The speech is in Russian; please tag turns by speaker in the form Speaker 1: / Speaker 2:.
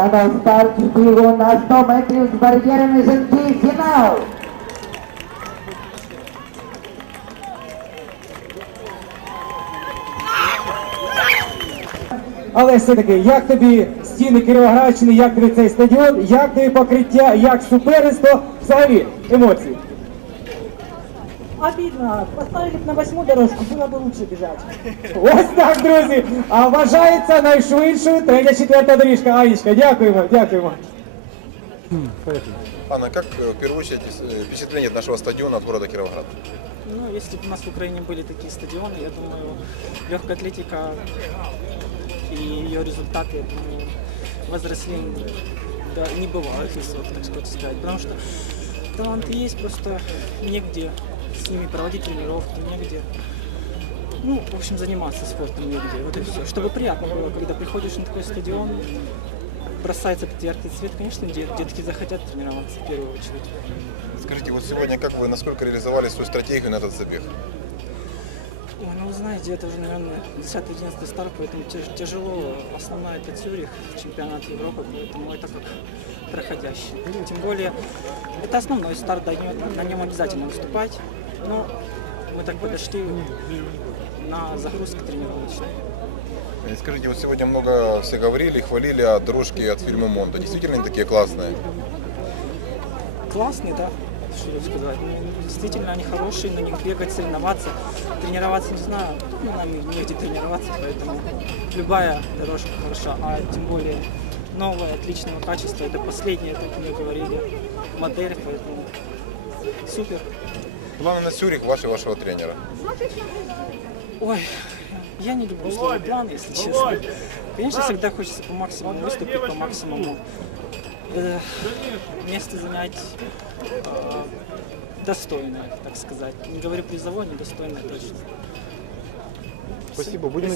Speaker 1: Стане старт бігу на 100 метрів з бар'єрами жінки фінал.
Speaker 2: Але все-таки, як тобі стіни Кіровоградщини, як тобі цей стадіон, як тобі покриття, як суперництво, взагалі емоції?
Speaker 3: Обидно. Поставили бы на восьмую дорожку, было бы лучше бежать.
Speaker 2: Ось так, друзі. А вважається найшвидшою третя четверта доріжка. Анічка, дякуємо, дякуємо.
Speaker 4: Анна, как э, в первую очередь э, впечатление от нашего стадиона от города Кировоград?
Speaker 5: Ну, если бы у нас в Украине были такие стадионы, я думаю, легкая атлетика и ее результаты, я думаю, возросли до небывалых высот, так сказать. Потому что таланты есть, просто негде с ними проводить тренировки, негде. Ну, в общем, заниматься спортом негде. Вот и все. Чтобы приятно было, когда приходишь на такой стадион, бросается этот яркий цвет, конечно, де- детки захотят тренироваться в первую очередь.
Speaker 4: Скажите, вот сегодня как вы, насколько реализовали свою стратегию на этот забег?
Speaker 5: Ой, ну знаете, это уже, наверное, 10-11 старт, поэтому тяж- тяжело. Основная это Цюрих, чемпионат Европы, поэтому это как проходящий. Ну, Тем более, это основной старт, на нем обязательно выступать. Но мы так подошли на загрузке тренировочной.
Speaker 4: Э, Скажите, вот сегодня много все говорили хвалили о дорожке от фильма Монта. Действительно они такие классные?
Speaker 5: Классный, да, что сказать. Ну, действительно, они хорошие, на них бегать, соревноваться, тренироваться, не знаю, ну, нам негде тренироваться, поэтому любая дорожка хороша, а тем более новая, отличного качества, это последняя, как мы говорили, модель, поэтому супер.
Speaker 4: Планы на Сюрих ваши и вашего тренера.
Speaker 5: Ой, я не люблю слово план, если честно. Конечно, всегда хочется по максимуму выступить, по максимуму э, место занять э, достойное, так сказать. Не говорю призовое, не достойное точно.
Speaker 4: Спасибо, будем